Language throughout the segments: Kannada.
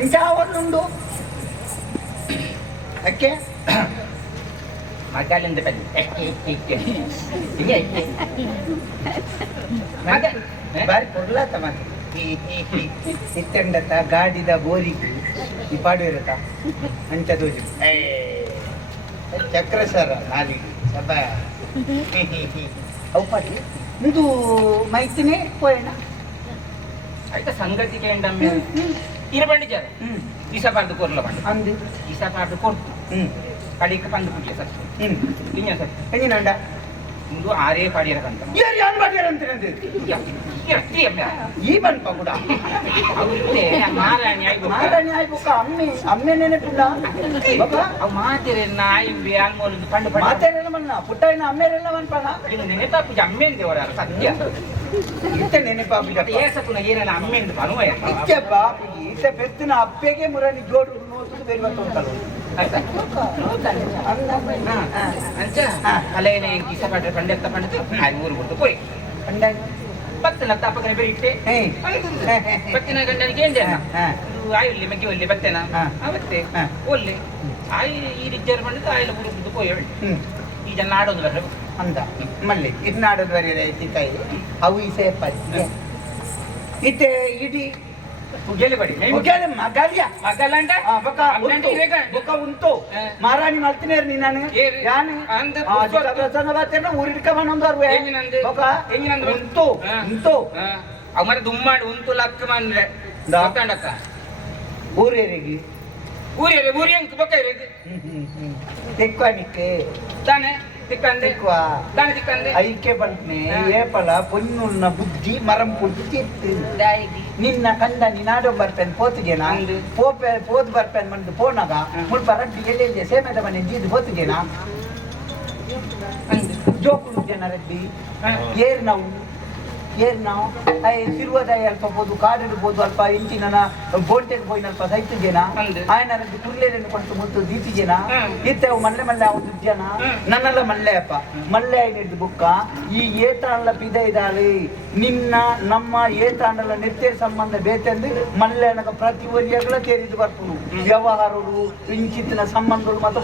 ಎಂಚಾವನ್ನುಂಡು ಅಕ್ಕೆ ಮಗಾಲಿಂದ ಬನ್ನಿ ಬಾರಿ ಕೊಡ್ಲಾತ ಮತ್ತೆ ಇತ್ತಂಡತ ಗಾಡಿದ ಬೋರಿಗೆ ಈ ಪಾಡು ಇರತ್ತ ಅಂಚದೋಜು ಚಕ್ರ ಸರ ನಾಲಿಗೆ ಸಭ ಅವು ಪಾಟಿ ಇದು ಮೈತಿನೇ ಪೋಯಣ ಆಯ್ತಾ ಸಂಗತಿಗೆ ಎಂಡಮ್ಮೆ ಇರಬಂಡಿದ್ದಾರೆ ಈಸ ಪಾರ್ದು ಕೊರ್ಲ ಬಂಡು ಅಂದು ಈಸ ಪಾರ್ದು ಕೊಡ್ತು ಕಡಿಕ ಪಂದು ಪುಟ್ಲೆ ಸರ್ ಇನ್ನ ಸರ್ ಎಂಜಿನಂಡ ಇಂದು ಆರೇ ಪಾಡಿಯರಕಂತ ಯಾರು ಮಾಡ್ಯಾರಂತ ಈ ಬನ್ಪ ಕೂಡ ಮಾರಾಣಿ ಆಯ್ತು ಮಾರಾಣಿ ಆಯ್ಬುಕ್ಕ ಅಮ್ಮೆ ನೆನಪಿಲ್ಲ ಅವು ಮಾತಿರೆನ್ನ ಆಯ್ಬಿ ಆಲ್ಮೋಲ್ ಪಂಡು ಪಂಡು ಮಾತೇನೆಲ್ಲ ಮನ್ನ ಪುಟ್ಟಯ್ಯನ ಅಮ್ಮೇರೆಲ್ಲ ಮನ್ಪಣ ಇನ್ನು ನೆನಪಾಪುಜ ಅಮ್ಮೆನ್ ದೇವರ ಸತ್ಯ ಇತ್ತ ನೆನಪಾಪುಜ ಏಸಪುನ ಏನೆಲ್ಲ ಅಮ್ಮೆಂದು ಬನುವಯ ಇತ್ತೆ ಬಾಪಿಗೆ ಇತ್ತ ಬೆತ್ತಿನ ಅಪ್ಪೆಗೆ ಮುರನಿ ಜೋಡು ನೋಸುದು ಬೇರೆ ಬರ್ತುಂಟಲ್ಲ ಅಂಚ ಅಲೇನೆ ಕಿಸ ಪಾಡ್ರೆ ಪಂಡೆತ್ತ ಪಂಡದು ಆಯ್ ಊರು ಬಿಡ್ತು ಪೋಯ್ ಬತ್ತನ ತಾಪಕನೆ ಬೆರಿಟ್ಟೆ ಬತ್ತಿನ ಗಂಡನಿಗೆ ಏನ್ ಜನ ಆಯುಲ್ಲಿ ಮೆಗ್ಗೆ ಒಲ್ಲಿ ಬತ್ತೇನ ಅವತ್ತೆ ಒಲ್ಲಿ ಆಯ್ ಈ ರಿಜ್ಜರ್ ಪಂಡದು ಆಯ್ಲ ಊರು ಬಿಡ್ತು ಪೋಯ್ ಈ ಜನ ಆಡೋದು ಬರ್ರೆ ಅಂದ ಮಲ್ಲಿ ಇದನ್ನ ಆಡೋದು ಬರೀ ರೈತಿ ತಾಯಿ ಅವು ಈ ಸೇಪ ಇತ್ತೆ ಇಡೀ ಗೆಲುಬಡಿ ಮಗಾಲಿಯ ಮಗಲಂಡ ಬೊಕ್ಕ ಉಂಟು ಮಾರಾಣಿ ಮಲ್ತಿನೇರ್ ನೀ ನಾನು ಯಾನು ಬರ್ತೇನೆ ಊರಿಡ್ಕ ಬಂದವ್ರು ಉಂಟು ಉಂಟು ಅವರ ದುಮ್ಮಾಡು ಉಂಟು ಲಕ್ಕ ಮಂದ್ರೆ ಮಾತಾಡಕ್ಕ ಊರೇರಿಗೆ ಊರಿಯರೆ ಊರಿ ಅಂಕ ಬೊಕ್ಕ ಇರಿಗೆ ತೆಕ್ವಾನಿಕ್ಕೆ ತಾನೆ ತಿಕ್ಕಂದೆ ತಾನೆ ತಿಕ್ಕಂದೆ ಐಕೆ ಬಂಟ್ನೆ ಏಪಲ ಪೊನ್ನುಲ್ನ ಬುದ್ಧಿ ಮರಂ ಪುಡ್ದು ತಿತ್ತು ನಿನ್ನ ಕಂದ ನೀನಾಡೋ ಬರ್ಪೇನ್ ಪೋತಿಗೆನಾ ಪೋದ್ ಬರ್ಪೇನ್ ಮಂದು ಪೋನಾಗ ಮುಲ್ಪ ರಡ್ಡಿ ಎಲ್ಲೆಲ್ಲಿ ಸೇಮೆದ ಮನೆ ಜೀದು ಪೋತಿಗೆನಾ ಜೋಕುಳು ಜನ ರಡ್ಡಿ ಏರ್ ನಾವು ತಿರುವದ ಅಲ್ಪ ಬೋದು ಕಾಡಿಡ್ಬೋದು ಅಲ್ಪ ಇಂಚಿನ ಬೋಲ್ಟೆಗೆ ಹೋಯ್ನ ಅಲ್ಪ ಸೈತು ಜನ ಆಯ್ನ ರಡ್ಡಿ ಕುರ್ಲೇರನ್ನು ಕೊಂಡು ಮುತ್ತು ದೀತಿ ಜನ ಇತ್ತವು ಮಲ್ಲೆ ಮಲ್ಲೆ ಅವದು ಜನ ನನ್ನೆಲ್ಲ ಮಲ್ಲೆ ಅಪ್ಪ ಮಲ್ಲೆ ಆಯ್ನಿಡ್ದು ಬುಕ್ಕ ಈ ಏತಾಂಡ್ಲ ಪಿದ ಇದ್ದಾಳೆ ನಿನ್ನ ನಮ್ಮ ಏತಾಂಡಲ ನೆತ್ತೇರಿ ಸಂಬಂಧ ಬೇತೆಂದು ಮಲ್ಲೆ ಅನಗ ಪ್ರತಿ ಒರಿಯಾಗಲ ತೇರಿದು ಬರ್ಪುನು ವ್ಯವಹಾರಗಳು ಇಂಚಿತ್ತಿನ ಸಂಬಂಧಗಳು ಮತ್ತೆ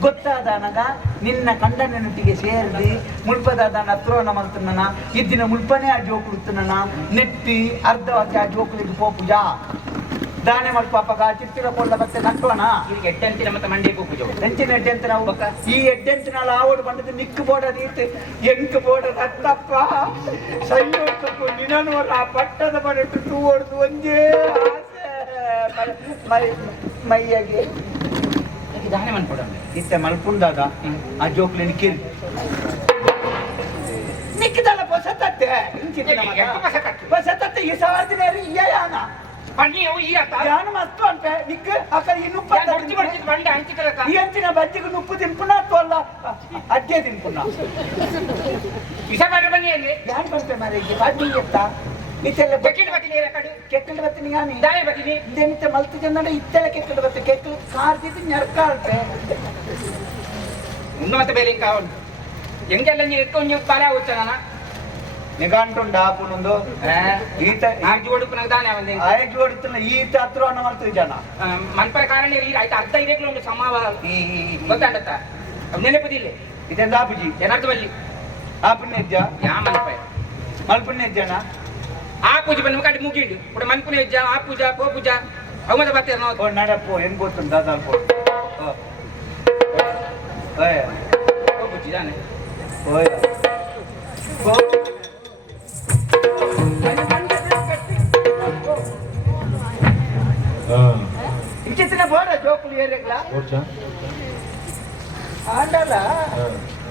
ಗೊತ್ತಾದನಗ ನಿನ್ನ ಕಂಡನೊಟ್ಟಿಗೆ ಸೇರಿದು ಮುಳ್ಪದಾದ ಹತ್ರ ಮಲ್ತನ ಇದ್ದಿನ ಮುಳ್ಪನೇ ಆ ಜೋಕುಳುತ್ತನ ನೆಟ್ಟಿ ಅರ್ಧವಾಗಿ ಆ ಜೋಕುಲಿಗೆ ಪೋಪುಜ ದಾನೆ ಮಲ್ಪಾಪಗ ಚಿತ್ತಿರ ಕೊಳ್ಳ ಮತ್ತೆ ನಟ್ಟೋಣ ಈಗ ಎಡ್ಡೆಂತಿನ ಮತ್ತೆ ಮಂಡಿ ಪೂಜೆ ಎಂಚಿನ ಎಡ್ಡೆಂತಿನ ಈ ಎಡ್ಡೆಂತಿನಲ್ಲಿ ಆವಡು ಬಂದದ್ದು ನಿಕ್ಕು ಬೋಡದೀತೆ ಎಂಕ್ ಬೋಡ ರತ್ತಪ್ಪ ಸೈಯೋಟಕ್ಕೂ ನಿನನವರ ಆ ಪಟ್ಟದ ಮನೆಟ್ಟು ಟೂ ಹೊಡೆದು ಒಂದೇ ಆಸೆ ಮೈಯಾಗೆ ದಾನೆ ಮನ್ಕೊಡ ಇತ್ತೆ ಮಲ್ಪುಂಡಾದ ಆ ಜೋಕ್ಲಿ ನಿಕ್ಕಿರಿ ನಿಕ್ಕಿದಲ್ಲ ಹೊಸತತ್ತೆ ಹೊಸತತ್ತೆ ಈ ಸಾವಿರ ಇಯ್ಯಾನ ಯಾನು ಮಸ್ತು ಅಂತ ನಿಕ್ ಅಕ್ಕ ಈ ನುಪ್ಪ ಈ ಅಂಚಿನ ಬಜ್ಜಿಗೆ ನುಪ್ಪು ತಿನ್ಪುನ ತೋಲ್ಲ ಅಡ್ಗೆ ತಿನ್ಪುನ ಯಾರು ಬಂತೆ ಮಾರಿಗೆ ಬಾಡಿ ಎತ್ತ ಇತ್ತೆಲ್ಲ ಕೆಕ್ಕಲು ಬತ್ತೀನಿ ಯಾನಿ ಇದೇನಿತ್ತೆ ಮಲ್ತು ಜನ ಇತ್ತೆಲ್ಲ ಕೆಕ್ಕಲು ಬತ್ತೆ ಕೆಕ್ಕಲು ಕಾರ್ದಿದ್ದು ನೆರ್ಕಾಳ್ತೆ ಉನ್ನತ ಬೇರೆ ಕಾವಲು ಎಂಗೆಲ್ಲ ಎತ್ಕೊಂಡು ಬಾರೆ ಆಗುತ್ತಾನ ನಿಗಾಂಟುಂಡ ಆಪುನೊಂದು ಈತ ಜೋಡುಪುನ ದಾನೆ ಅವನೇ ಜೋಡುತ್ತಲ್ಲ ಈತ ಹತ್ರ ಅನ್ನ ಮಾಡ್ತೀವಿ ಜನ ಮನ್ಪರ ಕಾರಣ ಆಯ್ತು ಅರ್ಧ ಇರೇಗ್ಲು ಒಂದು ಸಮಾವ ಗೊತ್ತಾಗತ್ತ ನೆನಪದಿಲ್ಲ ಇದೆಂದ ಆಪುಜಿ ಜನಾರ್ದ ಬಲ್ಲಿ ಆಪುಣ್ಯ ಹೆಜ್ಜ ಯಾ ಮನ್ಪಾಯ ಮಲ್ಪುಣ್ಯ ಹೆಜ್ಜನ ಆ ಪೂಜೆ ಬಂದು ಕಡೆ ಮುಗಿಂಡು ಕೂಡ ಮನ್ಪುನ ಹೆಜ್ಜ ಆ ಪೂಜಾ ಪೋ ಪೂಜಾ ಅವಮದ ಬರ್ತೇವೆ ನಾವು ನಡಪ್ಪು ಹೆಂಗ್ ಗೊತ್ತುಂಟು ದಾದಾಲ್ಪು ಪೂಜಿ ದಾನೆ ఇంకెత్తిన పోరా జోకులు ఏరేగ్లా ఆండల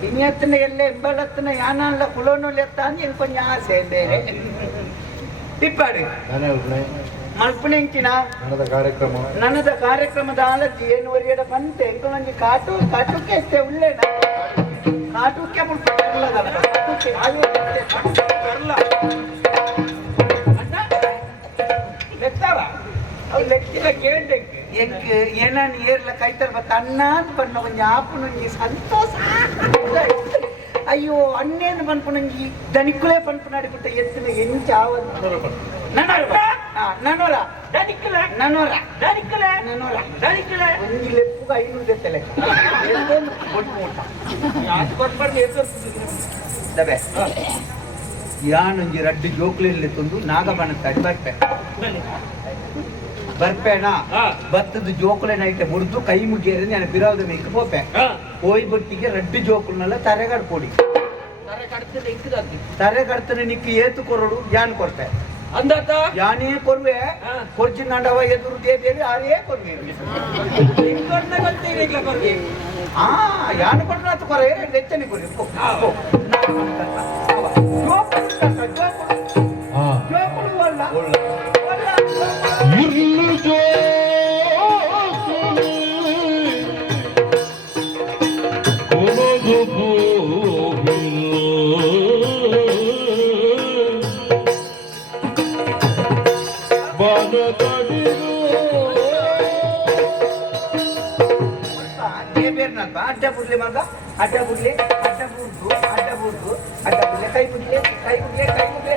ఇని ఎత్తిన ఎల్లే ఎంబలెత్తిన యానాళ్ళ కులోనోళ్ళు ఎత్తా అని నేను కొంచెం ఆశ ಬೇರೆ ಇಪ್ಪಾಡು ಮಲ್ಪನೆಂಚಿನ ನನ್ನದ ಕಾರ್ಯಕ್ರಮದ ಆಲಜ್ಜಿ ಏನು ವರಿಯಡ ಬಂತೆ ಎಂಕೊಂಜಿ ಕಾಟುಕ್ಕೆ ಎಷ್ಟೇ ಉಳ್ಳೇನ ಕಾಟುಕ್ಕೆ ಕಾಟುಕ್ಕೆ ಏನಾನು ಏರ್ಲ ಕೈತರ ಬತ್ತ ಅನ್ನ ಅಂತ ಬಣ್ಣ ಒಂಜಿ ಆಪು ನಂಜಿ ಸಂತೋಷ ಅಯ್ಯೋ ಅನ್ನೇನು ಬನ್ಪು ನಂಜಿ ದನಿಕ್ಕುಲೇ ಬನ್ಪು ನಾಡಿಬಿಟ್ಟ ಎತ್ತಿನ ಎಂಚ ಆವದು ನಾನೂರ ದನಿಕ್ಕಲ ನಾನೂರ ದನಿಕ್ಕಲ ನಾನೂರ ದನಿಕ್ಕಲ ಒಂದು ಲೆಪ್ಪುಗ 500 ಜೊತೆಲೆ ದಬೆ ಯಾನೊಂಜಿ ರಡ್ಡು ಜೋಕ್ಲೆಲ್ಲಿ ತಂದು ನಾಗಬಣ ತಡಿ ಬರ್ಪೇಣ ಬತ್ತದ ಜೋಕುಲೆ ನೈಟೆ ಮುರಿದು ಕೈ ಮುಗಿಯರೆ ನಾನು ಬಿರಾವದ ಮೇಕ್ ಪೋಪೆ ಹೋಯ್ ಬಟ್ಟಿಗೆ ರಡ್ಡು ಜೋಕುಲ್ನೆಲ್ಲ ತರೆಗಾಡ್ ಕೊಡಿ ತರೆ ಕಡ್ತನೆ ನಿಕ್ಕಿ ಏತು ಕೊರಡು ಯಾನ್ ಕೊಡ್ತೆ ಅಂದಾತ ಯಾನೇ ಕೊರ್ವೆ ಕೊರ್ಜಿ ನಂಡವ ಎದುರು ದೇಬೇರಿ ಆರೇ ಕೊರ್ವೆ ಯಾನ್ ಕೊಟ್ಟ ಕೊರ ಲೆಚ್ಚನೆ ಕೊರಿ ಜೋಕುಳು ಅಲ್ಲ ಅಡ್ಡ ಬುಡ್ಲೆ ಮಗ ಅಡ್ಡ ಬುಡ್ಲೆ ಅಡ್ಡ ಬುಡ್ದು ಅಡ್ಡ ಬುಡ್ದು ಅಡ್ಡ ಬುಡ್ಲೆ ಕೈ ಬುಡ್ಲೆ ಕೈ ಬುಡ್ಲೆ ಕೈ ಬುಡ್ಲೆ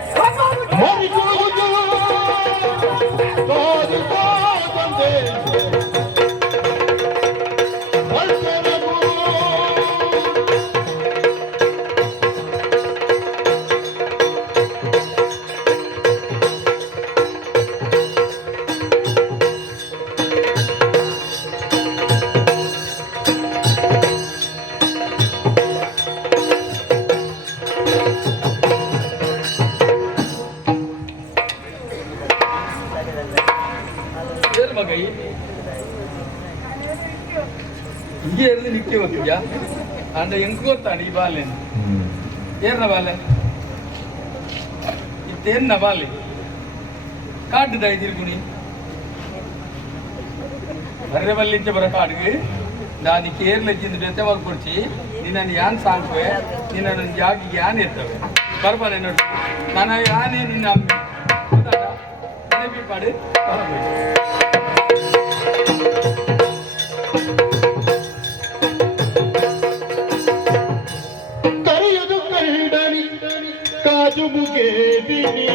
ಹಿಂಗೆ ಇருந்து ನಿಕ್ಕೆ ಹೋಗ್ತೀಯಾ ಅಂದ ಹೆಂಗ್ ಗೊತ್ತಾನೆ ಈ ಬಾಲೆ ಏನ ಬಾಲೆ ಇತ್ತೇನ ಬಾಲೆ ಕಾಡ್ದ ಇದಿರ್ಗುಣಿ ಬರ್ರೆ ಬಲ್ಲಿಂಚೆ ಬರ ಕಾಡ್ಗೆ ನಾನು ಕೇರ್ಲೆಜ್ಜಿಂದ ಬೆತ್ತೆ ಮಾಡ್ಕೊಡ್ಸಿ ನಿನ್ನನ್ನು ಯಾನ್ ಸಾಂಕ್ವೆ ನಿನ್ನ ನನ್ನ ಜಾಗಿಗೆ ಯಾನ್ ಇರ್ತವೆ ಬರ್ಬಾನೆ ನೋಡಿ ನಾನು ಯಾನೇ ನಿನ್ನ ಅಮ್ಮಿ ನೆನಪಿ ಪಾಡು ಕಾಜು ಮುಗೇದಿನಿ